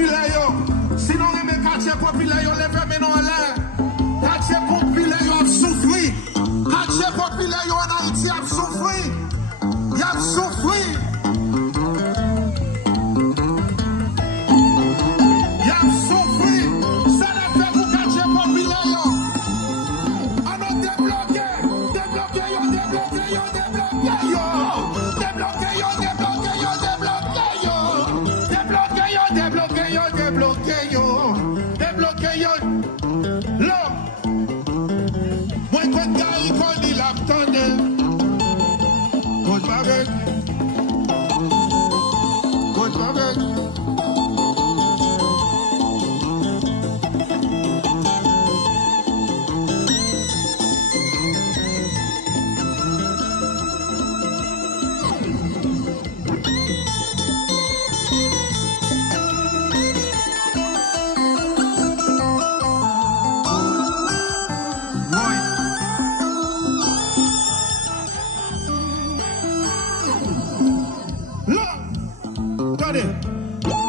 populaire. Sinon, on met quartier populaire, lève maintenant en l'air. Quartier populaire a souffert. Quartier populaire en Haïti a souffert. Il a souffert. Il a souffert. Ça l'a fait pour quartier populaire. On a débloqué. Débloqué, débloqué, débloqué. Là, moi, quand Gary Cody l'attendait, good avec.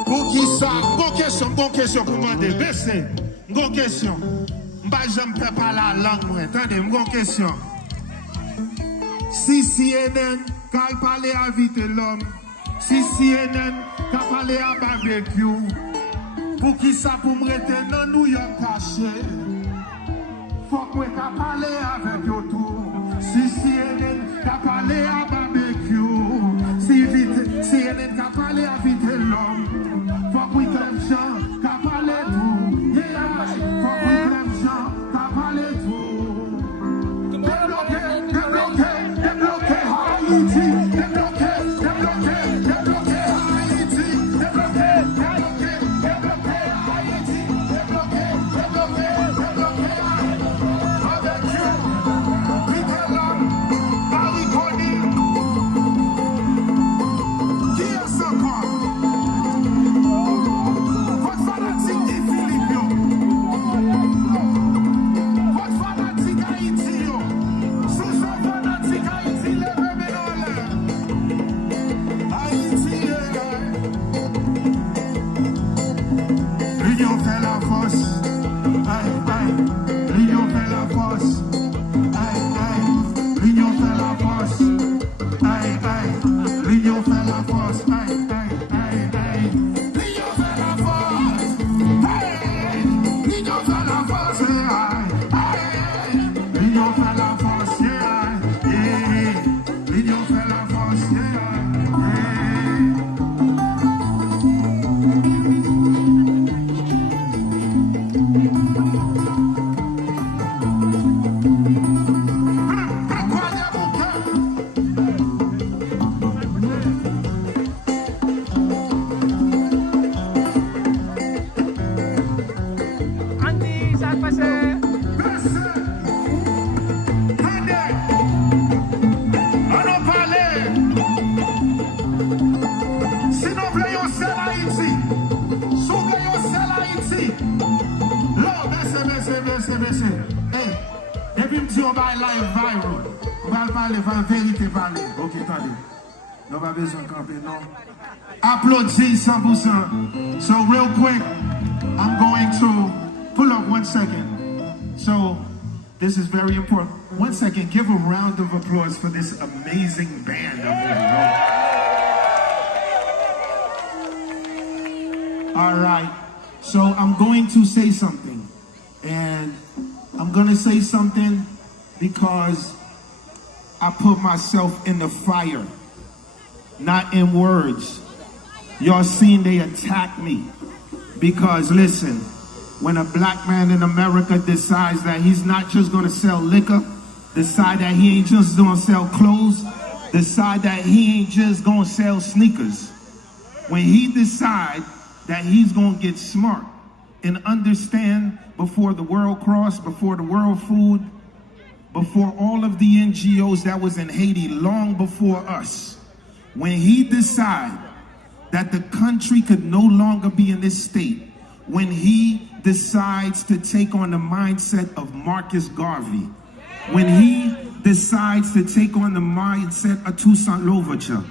Pour qui ça? Bonne question pour moi de baisser. Bonne question. Je ne peux pas la langue. Attendez, bonne question. Si CNN, quand il parlait à vite l'homme, si CNN, quand il parlait à barbecue, pour qui ça pour me retenir dans New York caché? Faut que je parle avec eux tout. Si CNN, quand parle à barbecue, si CNN, quand parle à vite l'homme, faut que je crème chant, quand parle tout. Yeah, faut que je crème chant, quand parle tout. Débloqué Haïti, débloqué Haïti, débloqué Haïti, débloqué Applaudis 100%. So real quick, I'm going to pull up 1 second. So this is very important. 1 second, give a round of applause for this amazing band up there. All right. So I'm going to say something. And I'm going to say something because I put myself in the fire, not in words. Y'all seen they attack me because listen, when a black man in America decides that he's not just gonna sell liquor, decide that he ain't just gonna sell clothes, decide that he ain't just gonna sell sneakers, when he decide that he's gonna get smart and understand before the world cross, before the world food, before all of the NGOs that was in Haiti long before us, when he decide that the country could no longer be in this state, when he decides to take on the mindset of Marcus Garvey, when he decides to take on the mindset of Toussaint Louverture,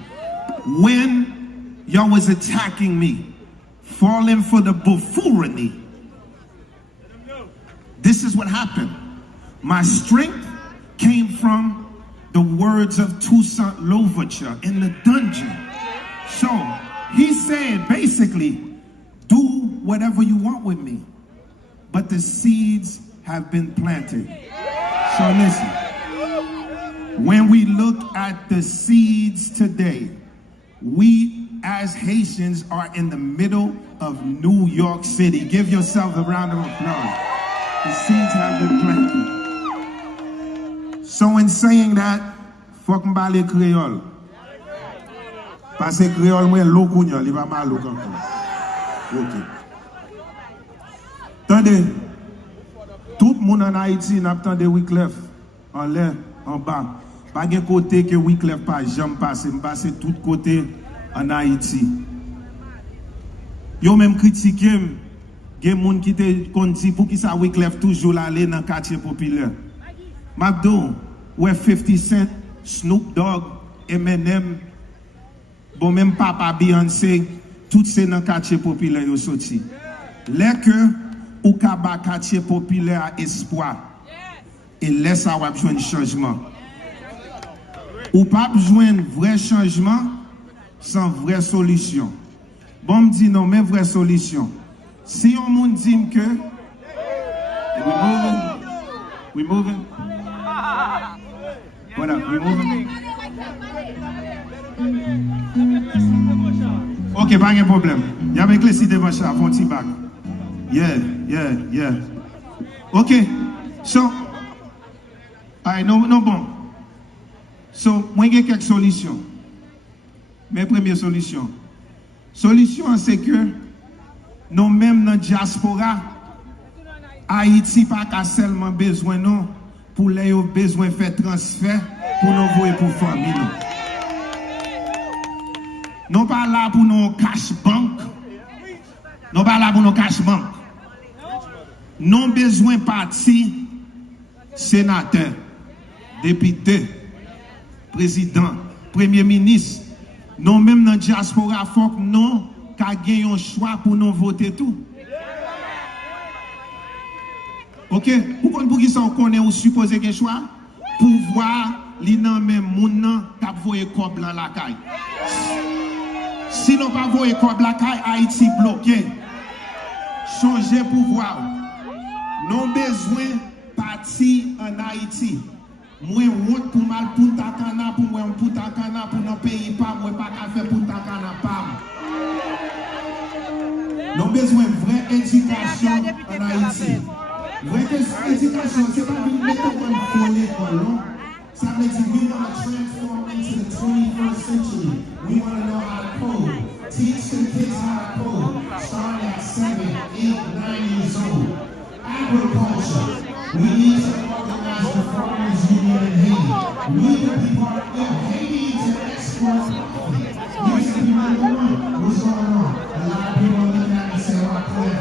when y'all was attacking me falling for the buffoonery. This is what happened. My strength came from the words of Toussaint Louverture in the dungeon. So he said, basically, do whatever you want with me, but the seeds have been planted. So listen, when we look at the seeds today, we as Haitians are in the middle of New York City. Give yourself a round of applause. The seeds have been planted. So in saying that, faut qu'on parle créole. Parce que créole moi l'okounya, il va mal encore. OK. Attendez. Tout le monde en Haïti n'a pas de wiclef en l'air, en bas. Pas de côté que wiclef pas jamais passé, passé tout côté en Haïti. Yo même critiqué des gens qui te dit pour qui ça wiclef toujours aller dans quartier populaire. Mabdo, ouais 50 Cent, Snoop Dogg, Eminem, bon même Papa Beyoncé, tout c'est dans quartier populaire yo sorti. Les que ou kaba quartier populaire espoir et laisse à besoin de changement. Ou pas besoin de vrai changement sans vraie solution. Bon me dit non mais vraie solution. Si on monde dit que we moving. Voilà, we moving. OK, pas de problème. Il y a avec les sites devant ça, font petit bac. Yeah. OK. So, non bon. So, moi j'ai quelques solutions. Mes premières solutions. Solution c'est que nous même dans diaspora Haïti pas qu'à seulement besoin non pour les besoin faire transfert pour nous voyer pour famille. Non pas là pour nos cash bank. Non pas là pour nos cash bank. Non besoin parti sénateur, député, président, premier ministre. Non même dans diaspora faut que non qu'a gagné un choix pour nous voter tout. OK, pour qui ça on connaît ou supposé qu'il choix pour voir li nan même moun nan t'a voyer cob dans la caille. Si nous pas voyer cob la caille, Haïti bloqué. Changer pouvoir. Non besoin parti en Haïti. Moi honte pour mal Punta Cana pour moi Punta Cana pour nos pays pas moi pas qu'à faire Punta Cana pas. Non besoin vraie éducation en Haïti. Vraie éducation c'est pas une méthode pour l'école. Ça veut dire we want to transform into the 21st century. We want to know how to code. Teach the kids how to code. Starting at 7, 8, 9 years old. Agriculture. We need to organize the farmers union in Haiti. We need to be part of Haiti to export coffee. Here's the people what's going on. A lot of people look at me and say, oh, Cliff,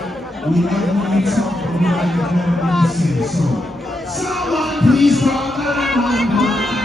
we like when you talk, but we like to know what you say. So, someone please call Fernando in New York.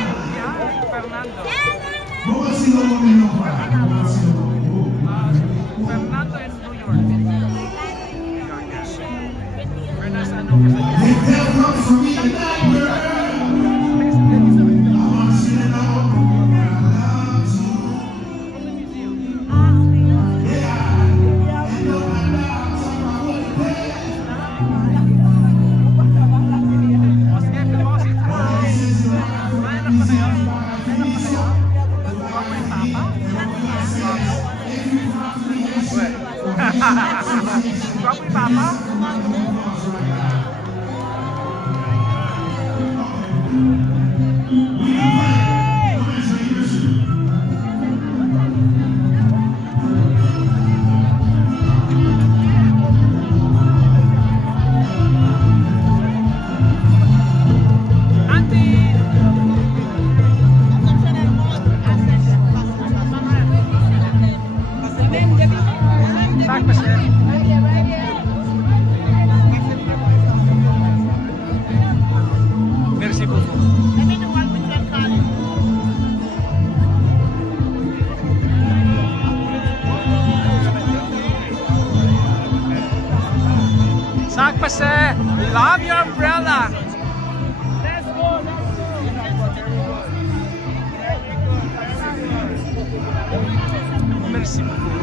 Anak pa siya. Love your umbrella. Let's go. Merci beaucoup.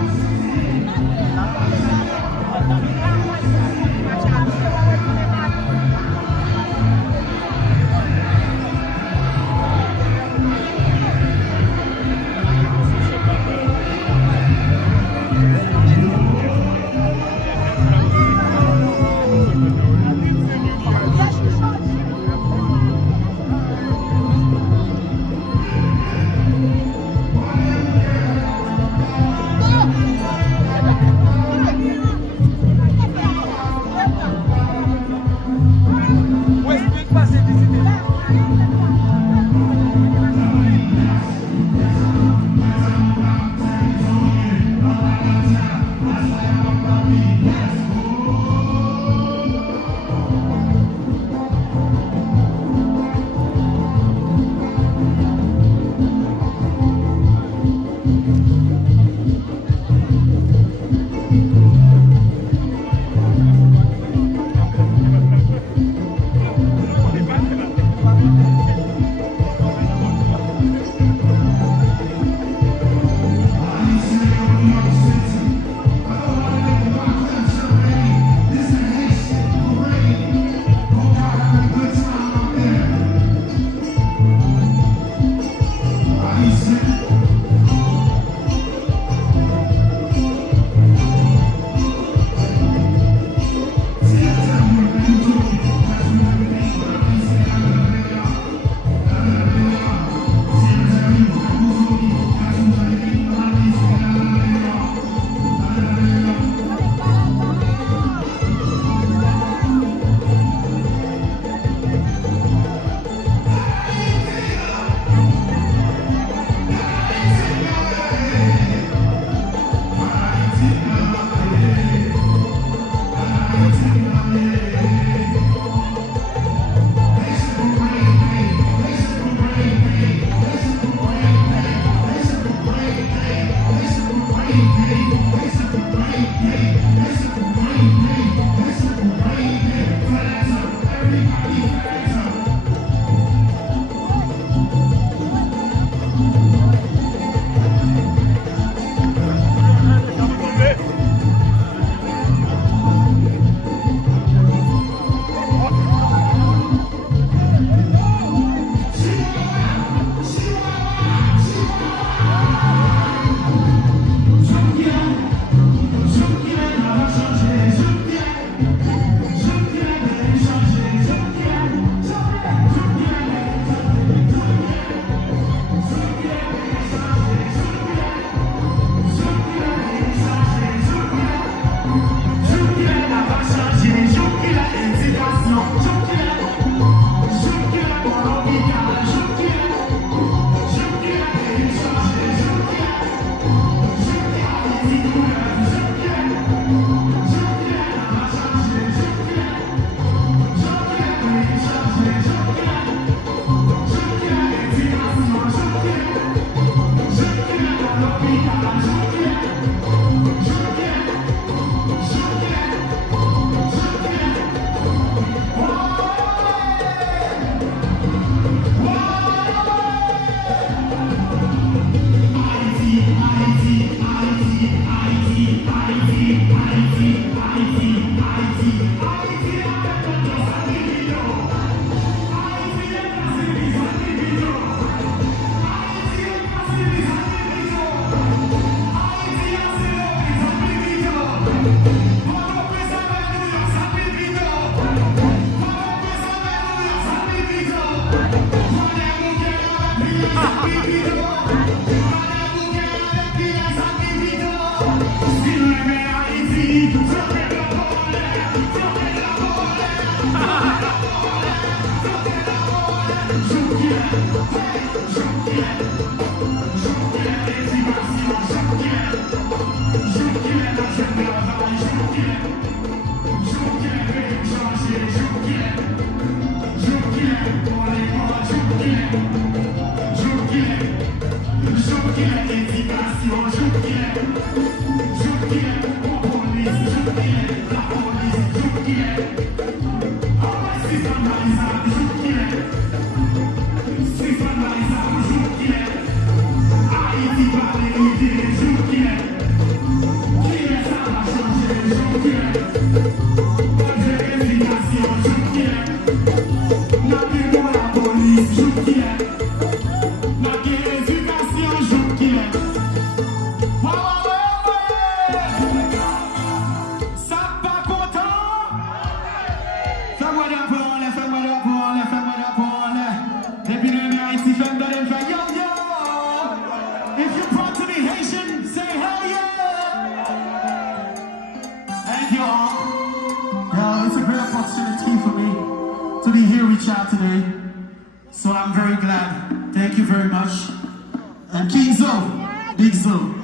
Yeah. what up, on, left and what up, on, left and what up, on. Let me know nice if I'm done for yo, yo. If you're proud to be Haitian, say hell yeah. Thank you all. Yeah, it's a great opportunity for me to be here with y'all today. So I'm very glad. Thank you very much. And King Zo, Big Zo.